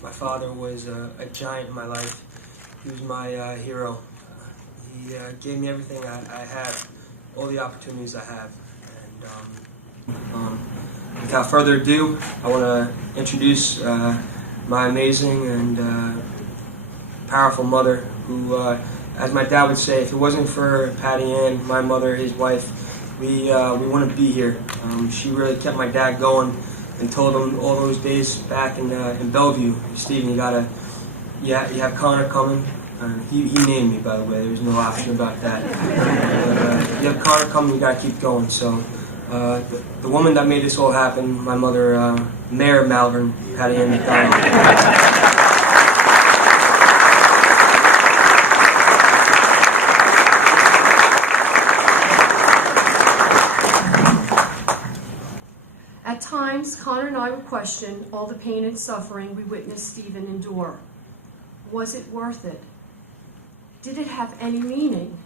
My father was a giant in my life. He was my hero. He gave me everything I have, all the opportunities I have. And without further ado, I want to introduce my amazing and powerful mother, who, as my dad would say, if it wasn't for Patty Ann, my mother, his wife, we wouldn't be here. She really kept my dad going and told him all those days back in Bellevue, Stephen, you have Connor coming. He named me, by the way. There's no option about that. But, you have Connor coming. You got to keep going. So the woman that made this all happen, my mother, Mayor Malvern, Patty Ann McDonald. At times, Connor and I would question all the pain and suffering we witnessed Stephen endure. Was it worth it? Did it have any meaning?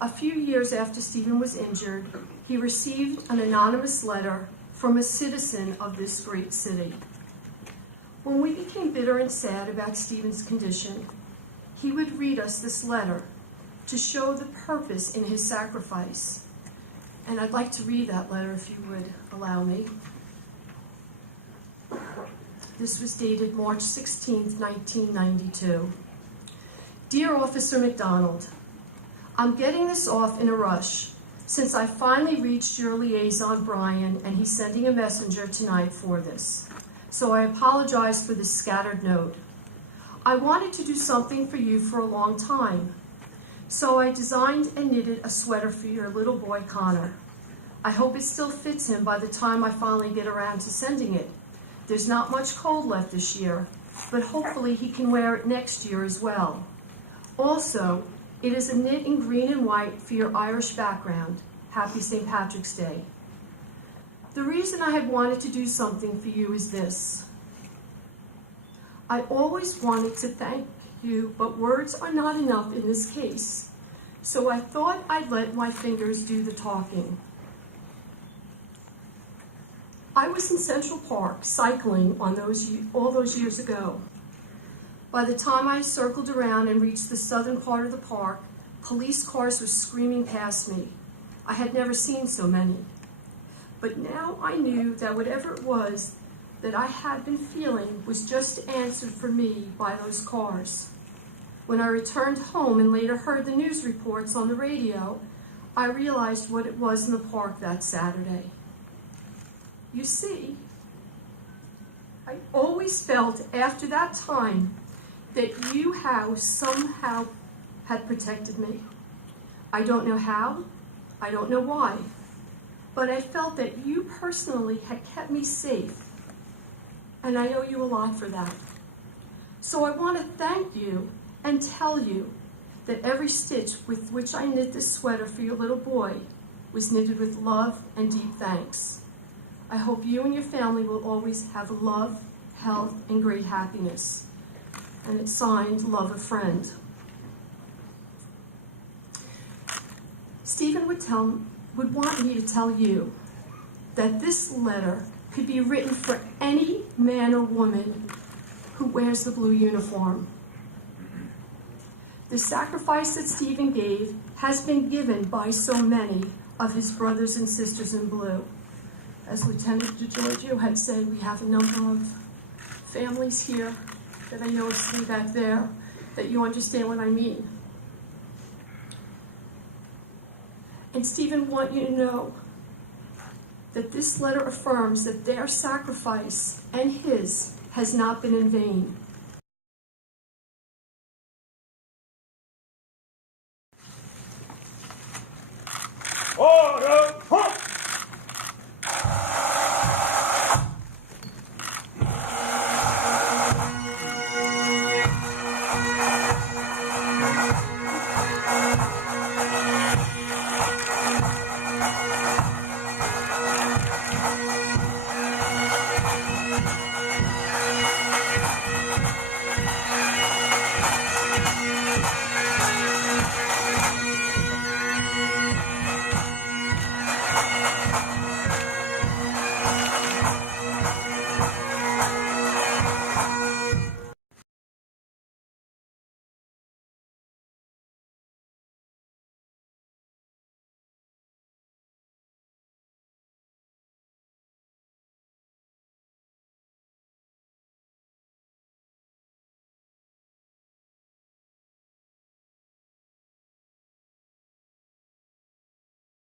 A few years after Stephen was injured, he received an anonymous letter from a citizen of this great city. When we became bitter and sad about Stephen's condition, he would read us this letter to show the purpose in his sacrifice. And I'd like to read that letter if you would allow me. This was dated March 16, 1992. Dear Officer McDonald, I'm getting this off in a rush since I finally reached your liaison, Brian, and he's sending a messenger tonight for this. So I apologize for this scattered note. I wanted to do something for you for a long time. So I designed and knitted a sweater for your little boy, Connor. I hope it still fits him by the time I finally get around to sending it. There's not much cold left this year, but hopefully he can wear it next year as well. Also, it is a knit in green and white for your Irish background. Happy St. Patrick's Day. The reason I had wanted to do something for you is this. I always wanted to thank you, but words are not enough in this case. So I thought I'd let my fingers do the talking. I was in Central Park cycling on all those years ago. By the time I circled around and reached the southern part of the park, police cars were screaming past me. I had never seen so many. But now I knew that whatever it was that I had been feeling was just answered for me by those cars. When I returned home and later heard the news reports on the radio, I realized what it was in the park that Saturday. You see, I always felt after that time that you somehow had protected me. I don't know how, I don't know why, but I felt that you personally had kept me safe, and I owe you a lot for that. So I want to thank you and tell you that every stitch with which I knit this sweater for your little boy was knitted with love and deep thanks. I hope you and your family will always have love, health, and great happiness. And it's signed, Love, a Friend. Stephen would want me to tell you that this letter could be written for any man or woman who wears the blue uniform. The sacrifice that Stephen gave has been given by so many of his brothers and sisters in blue. As Lieutenant DeGiorgio had said, we have a number of families here that I know sitting back there, that you understand what I mean. And Stephen wants you to know that this letter affirms that their sacrifice and his has not been in vain. Order!